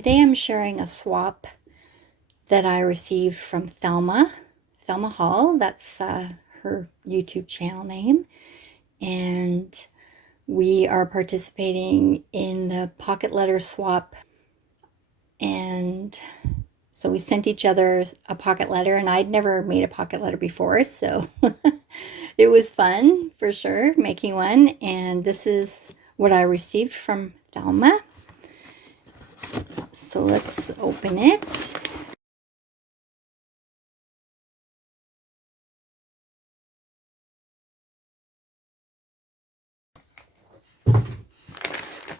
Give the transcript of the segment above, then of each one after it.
Today I'm sharing a swap that I received from Thelma Hall. That's her YouTube channel name. And we are participating in the pocket letter swap. And so we sent each other a pocket letter, and I'd never made a pocket letter before, so it was fun for sure making one. And this is what I received from Thelma. So let's open it.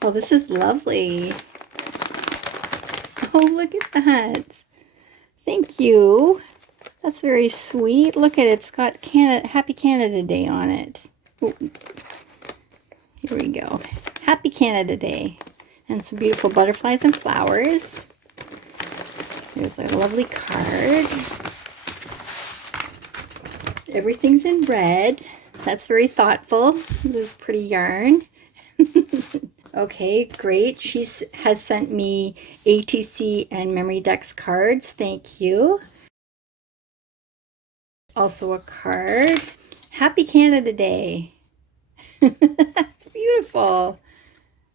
Oh, this is lovely. Oh, look at that. Thank you. That's very sweet. Look at it. It's got Happy Canada Day on it. Ooh. Here we go. Happy Canada Day. And some beautiful butterflies and flowers. There's a lovely card. Everything's in red. That's very thoughtful. This is pretty yarn. Okay, great. She has sent me ATC and Memory Decks cards. Thank you. Also a card. Happy Canada Day. That's beautiful.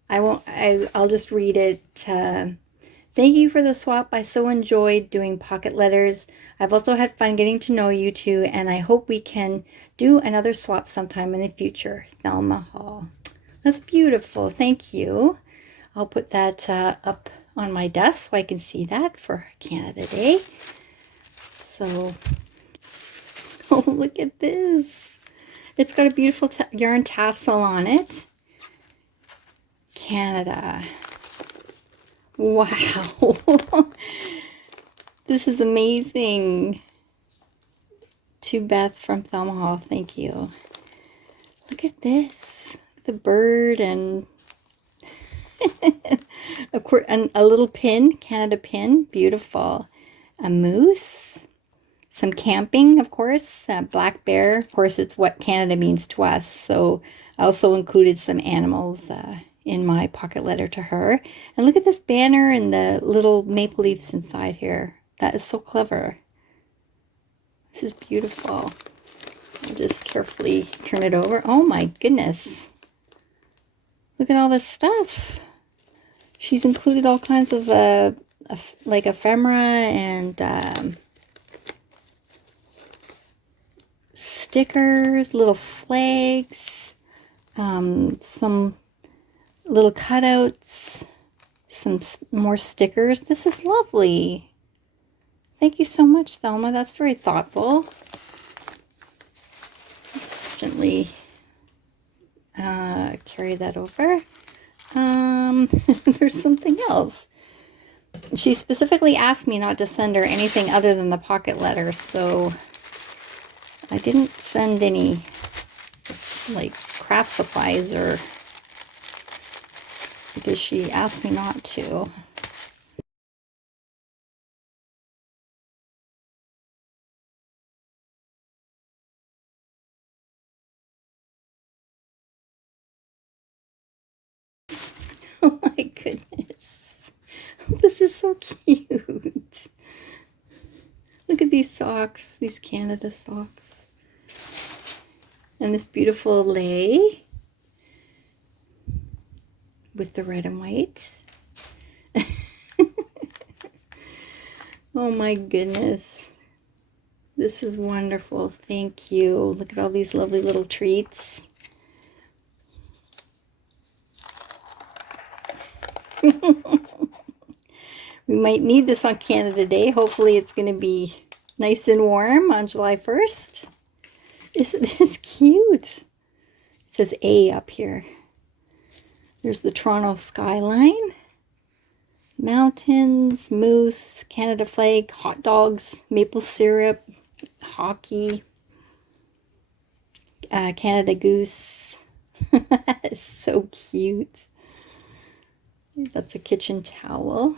I'll just read it. Thank you for the swap. I so enjoyed doing pocket letters. I've also had fun getting to know you two, and I hope we can do another swap sometime in the future. Thelma Hall. That's beautiful. Thank you. I'll put that up on my desk so I can see that for Canada Day. So, oh, look at this. It's got a beautiful yarn tassel on it. Canada. Wow. This is amazing. To Beth from Thelma Hall. Thank you. Look at this. The bird and of course, a little pin, Canada pin. Beautiful. A moose. Some camping, of course. A black bear. Of course, it's what Canada means to us. So I also included some animals in my pocket letter to her. And look at this banner and the little maple leaves inside here. That is so clever. This is beautiful. I'll just carefully turn it over. Oh my goodness. Look at all this stuff. She's included all kinds of like ephemera and stickers, little flags, some little cutouts, some more stickers. This is lovely. Thank you so much, Thelma. That's very thoughtful. Just gently carry that over. There's something else. She specifically asked me not to send her anything other than the pocket letter, so I didn't send any like craft supplies or because she asked me not to. Oh my goodness. This is so cute. Look at these socks, these Canada socks. And this beautiful lei with the red and white. Oh my goodness. This is wonderful. Thank you. Look at all these lovely little treats. We might need this on Canada Day. Hopefully it's going to be nice and warm on July 1st. Isn't this cute? It says A up here. There's the Toronto skyline. Mountains, moose, Canada flag, hot dogs, maple syrup, hockey, Canada goose. It's so cute. That's a kitchen towel.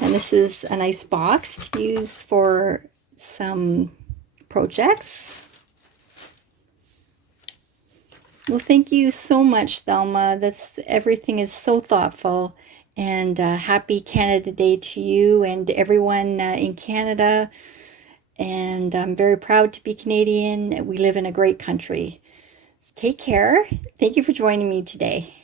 And this is a nice box to use for some projects. Well, thank you so much, Thelma. Everything is so thoughtful. And happy Canada Day to you and everyone in Canada. And I'm very proud to be Canadian. We live in a great country. Take care. Thank you for joining me today.